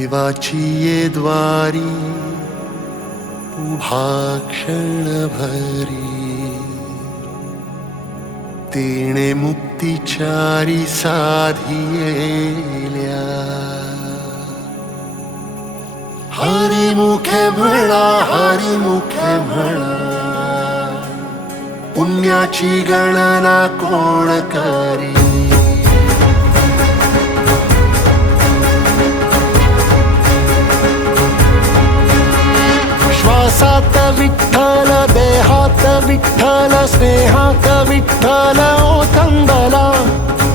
देवाची ये द्वारी उभा क्षणभरी, तेणे मुक्तिचारी साधियेल्या. हरी मुखे म्हणा, हरी मुखे म्हणा, पुण्याची गणना कोण करी. श्वासात विठ्ठल, देहात विठ्ठल, स्नेहात विठ्ठल ओथंबला.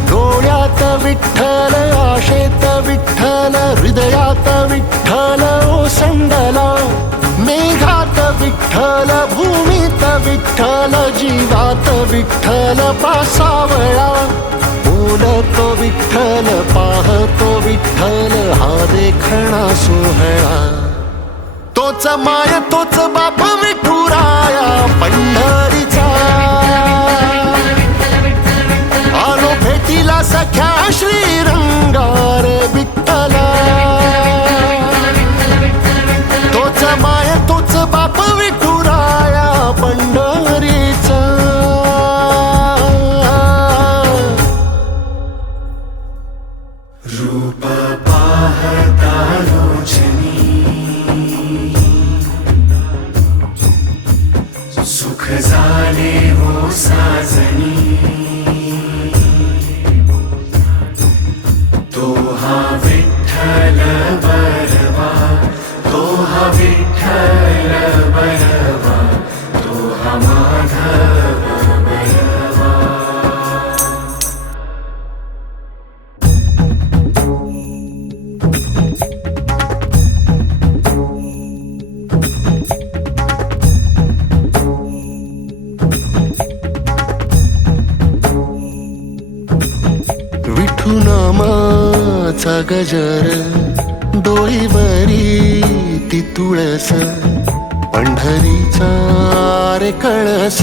डोळ्यात विठ्ठल, आशेत विठ्ठल, हृदयात विठ्ठल ओसंडला. मेघात विठ्ठल, भूमीत विठ्ठल, जीवात विठ्ठल पासावळा. बोलतो विठ्ठल, पाहतो विठ्ठल, हा देखणा सोहळा. तोच माय तोच बाप विठुराया पंढरीचा. आलो भेटीला सख्या श्रीरंगार विठ्ठला. तोच माय तोच बाप विठुराया पंढरीचा. रूप पाहता लोचनी, सुख झाले हो साजनी. तो हा विठ्ठल बरवा, तो हा विठ्ठल बरवा, तो हा माधव बरवा. विठू नामाचा गजर, डोईवरी ती तुळस. पंढरीचा रे कळस,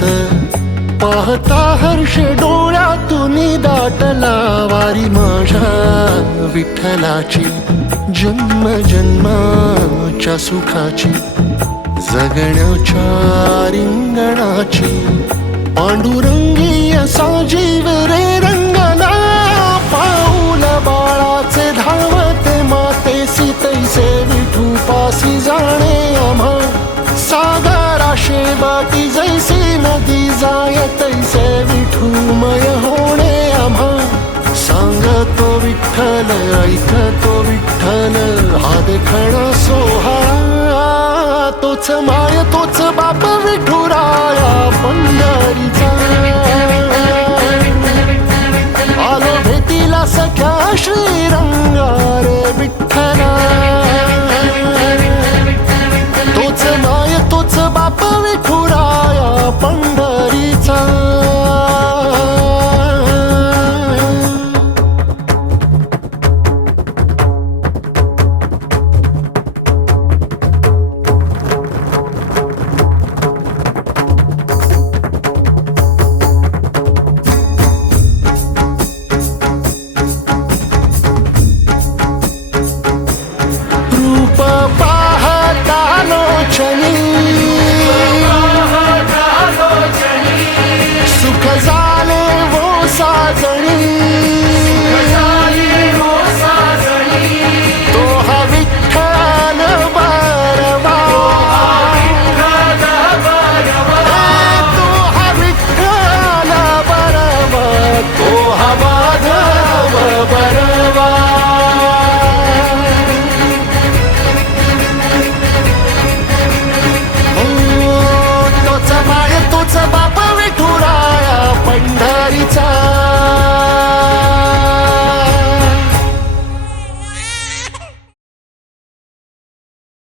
पाहता हर्ष डोळ्यातून दाटला. वारी माझ्या विठ्ठलाची, जन्म जन्माच्या सुखाची, जगण्याच्या रिंगणाची. पांडुरंगी असा जीव रे रंगला. पाऊल बाळाचे धावते मातेसी, तैसे विठू पासी जाणे आम्हा. सागरा शेवटी जैसी नदी जाय, तैसे विठूमय होणे आम्हा. सांगतो विठ्ठल, ऐकतो विठ्ठल, हा देखणा सोहळा. तोच माय तोच बाप विठुराया पंढरीचा. आलो भेटीला सख्या श्रीरंगार विठ्ठला. तोच माय तोच बाप विठुराया पंढरीचा. सुख झाले वो साजणी, तो हा विठ्ठल बरवा. तो हा विठ्ठल बरवा, तो हा माधव बरवा.